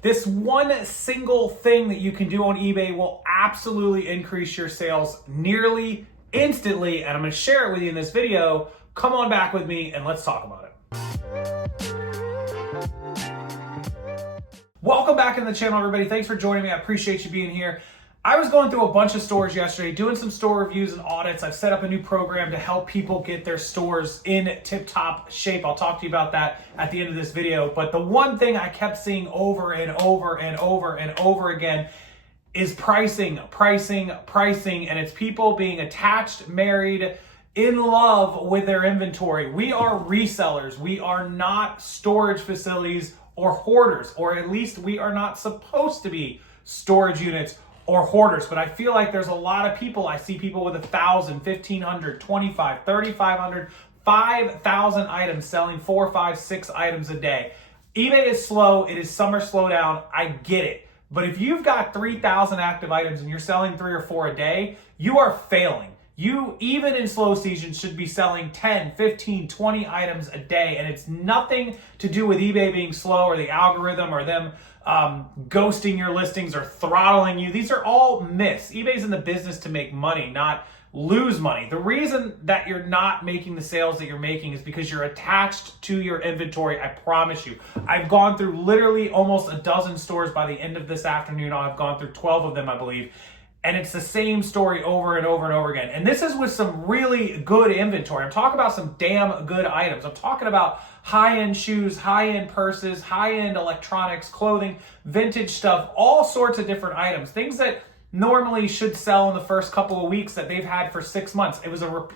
This one single thing that you can do on eBay will absolutely increase your sales nearly instantly, and I'm going to share it with you in this video. Come on back with me and let's talk about it. Welcome back to the channel, everybody. Thanks for joining me. I appreciate you being here. I was going through a bunch of stores yesterday, doing some store reviews and audits. I've set up a new program to help people get their stores in tip-top shape. I'll talk to you about that at the end of this video. But the one thing I kept seeing over and over and over and over again is pricing. And it's people being attached, married, in love with their inventory. We are resellers. We are not storage facilities or hoarders, or at least we are not supposed to be storage units or hoarders. But I feel like there's a lot of people. I see people with 1,000, 1,500, 2,500, 3,500, 5,000 items selling 4, 5, 6 items a day. eBay is slow. It is summer slowdown. I get it. But if you've got 3,000 active items and you're selling 3 or 4 a day, you are failing. You, even in slow season, should be selling 10, 15, 20 items a day. And it's nothing to do with eBay being slow or the algorithm or them ghosting your listings or throttling you. These are all myths. eBay's in the business to make money, not lose money. The reason that you're not making the sales that you're making is because you're attached to your inventory. I promise you. I've gone through literally almost a dozen stores by the end of this afternoon. I've gone through 12 of them, I believe. And it's the same story over and over and over again. And this is with some really good inventory. I'm talking about some damn good items. I'm talking about high-end shoes, high-end purses, high-end electronics, clothing, vintage stuff, all sorts of different items. Things that normally should sell in the first couple of weeks that they've had for 6 months. It was a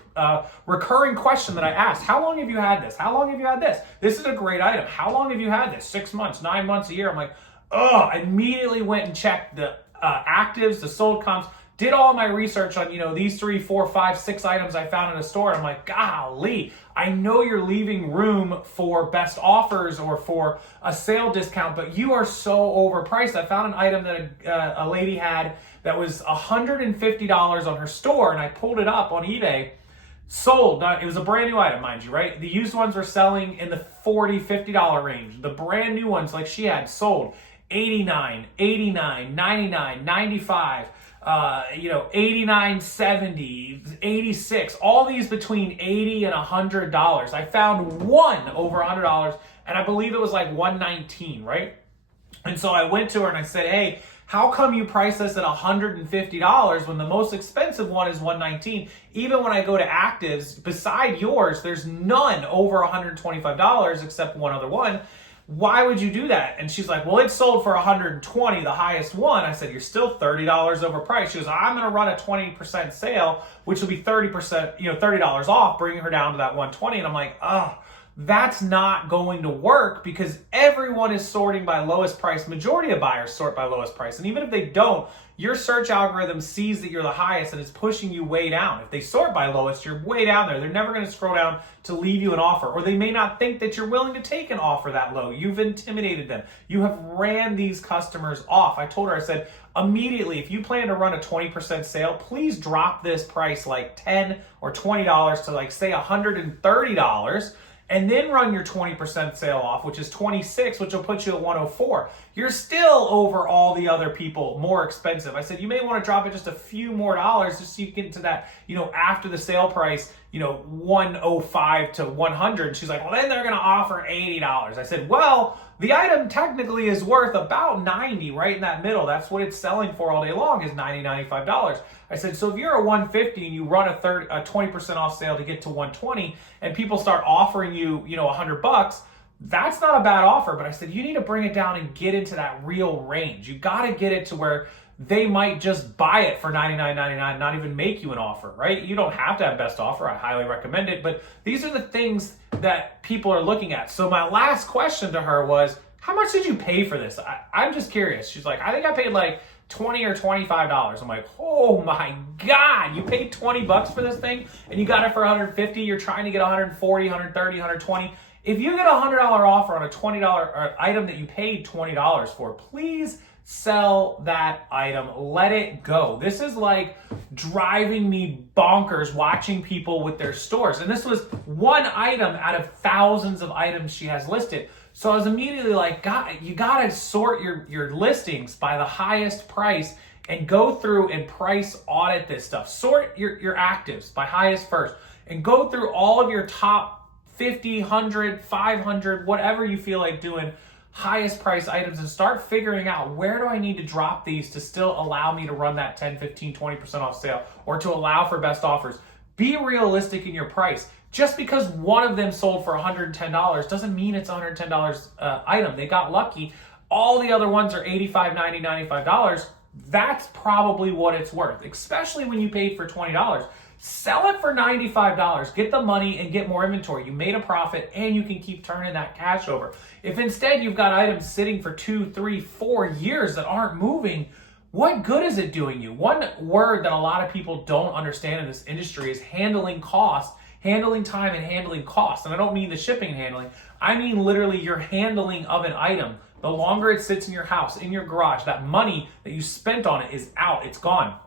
recurring question that I asked. How long have you had this? How long have you had this? This is a great item. How long have you had this? 6 months, 9 months, a year? I'm like, oh, I immediately went and checked the actives, the sold comps, did all my research on, these 3, 4, 5, 6 items I found in a store. And I'm like, golly, I know you're leaving room for best offers or for a sale discount, but you are so overpriced. I found an item that a lady had that was $150 on her store, and I pulled it up on eBay. Sold. It was a brand new item, mind you, right? The used ones were selling in the $40, $50 range. The brand new ones, like she had, sold $89, $89, $99, $95, $89, $70, $86, all these between $80 and $100. I found one over $100, and I believe it was like $119, right? And so I went to her and I said, hey, how come you price this at $150 when the most expensive one is $119? Even when I go to actives, beside yours, there's none over $125 except one other one. Why would you do that? And she's like, well, it sold for $120, the highest one. I said, you're still $30 overpriced. She goes, I'm going to run a 20% sale, which will be 30%, $30 off, bringing her down to that $120. And I'm like, that's not going to work because everyone is sorting by lowest price. Majority of buyers sort by lowest price. And even if they don't, your search algorithm sees that you're the highest and it's pushing you way down. If they sort by lowest, you're way down there. They're never going to scroll down to leave you an offer, or they may not think that you're willing to take an offer that low. You've intimidated them. You have ran these customers off. I told her, I said, immediately, if you plan to run a 20% sale, please drop this price like $10 or $20 to like say $130. And then run your 20% sale off, which is $26, which will put you at $104. You're still over all the other people, more expensive. I said, you may want to drop it just a few more dollars just so you get into that, after the sale price, $105 to $100. And she's like, well, then they're going to offer $80. I said, well, the item technically is worth about $90, right in that middle. That's what it's selling for all day long, is $90, $95. I said, so if you're a $150 and you run a 20% off sale to get to $120, and people start offering you, $100, that's not a bad offer. But I said, you need to bring it down and get into that real range. You got to get it to where they might just buy it for $99.99, not even make you an offer, right? You don't have to have best offer. I highly recommend it. But these are the things that people are looking at. So my last question to her was, how much did you pay for this? I'm just curious. She's like, I think I paid like $20 or $25. I'm like, oh my God, you paid $20 for this thing and you got it for $150. You're trying to get $140, $130, $120. If you get a $100 offer on a $20 item that you paid $20 for, please sell that item. Let it go. This is like driving me bonkers watching people with their stores. And this was one item out of thousands of items she has listed. So I was immediately like, God, you gotta sort your listings by the highest price and go through and price audit this stuff. Sort your actives by highest first and go through all of your top 50, 100, 500, whatever you feel like doing, highest price items, and start figuring out, where do I need to drop these to still allow me to run that 10, 15, 20% off sale, or to allow for best offers. Be realistic in your price. Just because one of them sold for $110 doesn't mean it's $110 item. They got lucky. All the other ones are $85, $90, $95. That's probably what it's worth, especially when you paid for $20. Sell it for $95. Get the money and get more inventory. You made a profit and you can keep turning that cash over. If instead you've got items sitting for 2, 3, 4 years that aren't moving, what good is it doing you? One word that a lot of people don't understand in this industry is handling cost, handling time, and handling cost. And I don't mean the shipping and handling. I mean literally your handling of an item. The longer it sits in your house, in your garage, that money that you spent on it is out. It's gone.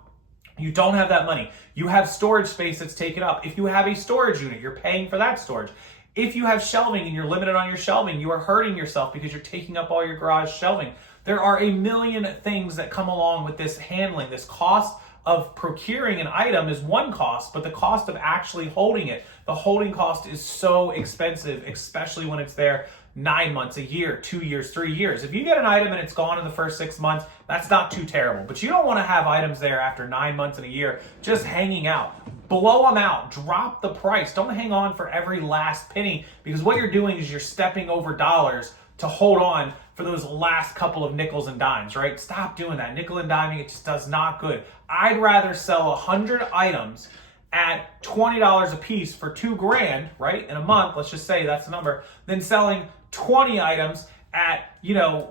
You don't have that money. You have storage space that's taken up. If you have a storage unit, you're paying for that storage. If you have shelving and you're limited on your shelving, you are hurting yourself because you're taking up all your garage shelving. There are a million things that come along with this handling. This cost of procuring an item is one cost, but the cost of actually holding it, the holding cost is so expensive, especially when it's there 9 months, a year, 2 years, 3 years. If you get an item and it's gone in the first 6 months, that's not too terrible. But you don't want to have items there after 9 months and a year just hanging out. Blow them out. Drop the price. Don't hang on for every last penny, because what you're doing is you're stepping over dollars to hold on for those last couple of nickels and dimes, right? Stop doing that. Nickel and diming, it just does not good. I'd rather sell 100 items at $20 a piece for $2,000, right? In a month, let's just say that's the number, than selling 20 items at,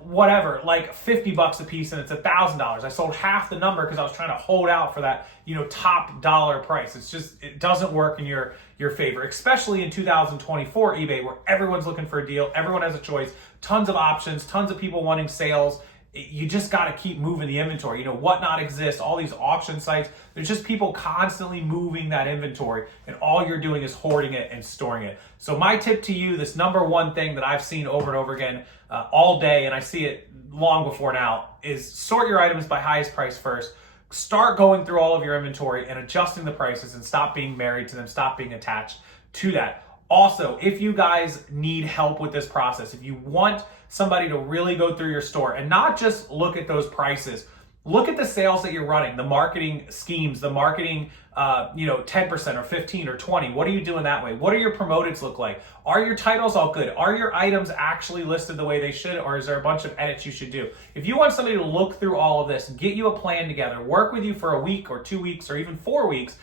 whatever, like $50 a piece and it's $1,000. I sold half the number because I was trying to hold out for that, top dollar price. It doesn't work in your favor, especially in 2024 eBay, where everyone's looking for a deal. Everyone has a choice, tons of options, tons of people wanting sales. You just got to keep moving the inventory. Whatnot exists, all these auction sites. There's just people constantly moving that inventory, and all you're doing is hoarding it and storing it. So my tip to you, this number one thing that I've seen over and over again all day, and I see it long before now, is sort your items by highest price first. Start going through all of your inventory and adjusting the prices, and stop being married to them, stop being attached to that. Also, if you guys need help with this process, if you want somebody to really go through your store and not just look at those prices, look at the sales that you're running, the marketing schemes, the marketing, 10% or 15 or 20. What are you doing that way? What do your promoteds look like? Are your titles all good? Are your items actually listed the way they should, or is there a bunch of edits you should do? If you want somebody to look through all of this, get you a plan together, work with you for a week or 2 weeks or even 4 weeks,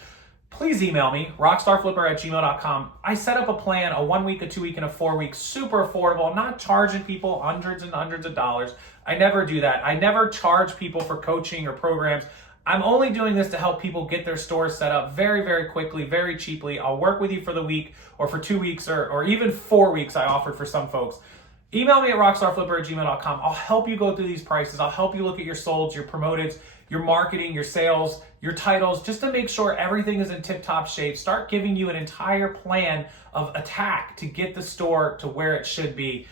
please email me, rockstarflipper@gmail.com. I set up a plan, a 1 week, a 2 week, and a 4 week, super affordable. I'm not charging people hundreds and hundreds of dollars. I never do that. I never charge people for coaching or programs. I'm only doing this to help people get their stores set up very, very quickly, very cheaply. I'll work with you for the week or for 2 weeks or even 4 weeks I offered for some folks. Email me at rockstarflipper@gmail.com. I'll help you go through these prices. I'll help you look at your solds, your promoteds, your marketing, your sales, your titles, just to make sure everything is in tip-top shape. Start giving you an entire plan of attack to get the store to where it should be.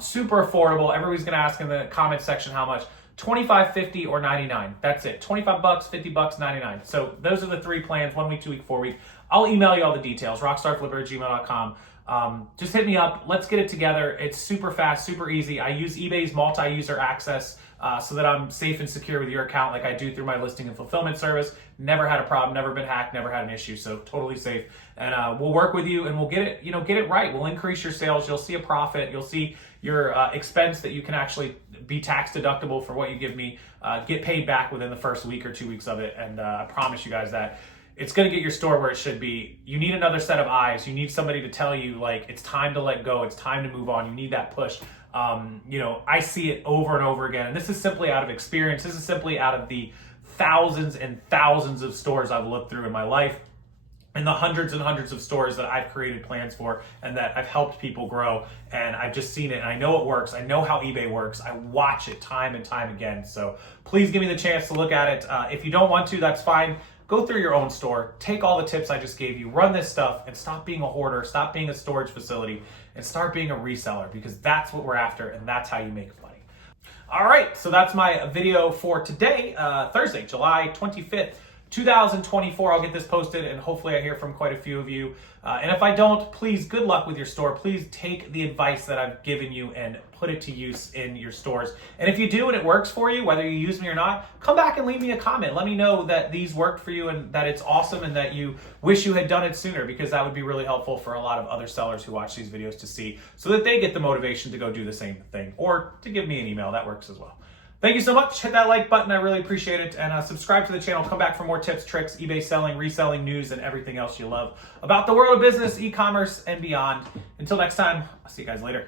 Super affordable. Everybody's gonna ask in the comment section how much. $25, $50, or $99. That's it. $25, $50, $99. So those are the 3 plans, 1 week, 2 week, 4 week. I'll email you all the details, rockstarflipper@gmail.com. Just hit me up. Let's get it together. It's super fast, super easy. I use eBay's multi-user access so that I'm safe and secure with your account, like I do through my listing and fulfillment service. Never had a problem, never been hacked, never had an issue. So totally safe. And we'll work with you and we'll get it right. We'll increase your sales. You'll see a profit. You'll see your expense that you can actually be tax deductible for what you give me, get paid back within the first week or 2 weeks of it. And I promise you guys that it's going to get your store where it should be. You need another set of eyes. You need somebody to tell you, like, it's time to let go. It's time to move on. You need that push. I see it over and over again. And this is simply out of experience. This is simply out of the thousands and thousands of stores I've looked through in my life, and the hundreds and hundreds of stores that I've created plans for and that I've helped people grow. And I've just seen it and I know it works. I know how eBay works. I watch it time and time again. So please give me the chance to look at it. If you don't want to, that's fine. go through your own store, take all the tips I just gave you, run this stuff, and stop being a hoarder, stop being a storage facility, and start being a reseller, because that's what we're after, and that's how you make money. All right, so that's my video for today, Thursday, July 25th. 2024, I'll get this posted, and hopefully I hear from quite a few of you. And if I don't, please, good luck with your store. Please take the advice that I've given you and put it to use in your stores. And if you do and it works for you, whether you use me or not, come back and leave me a comment. Let me know that these worked for you and that it's awesome and that you wish you had done it sooner, because that would be really helpful for a lot of other sellers who watch these videos to see, so that they get the motivation to go do the same thing, or to give me an email. That works as well. Thank you so much. Hit that like button. I really appreciate it. And subscribe to the channel. Come back for more tips, tricks, eBay selling, reselling news, and everything else you love about the world of business, e-commerce, and beyond. Until next time, I'll see you guys later.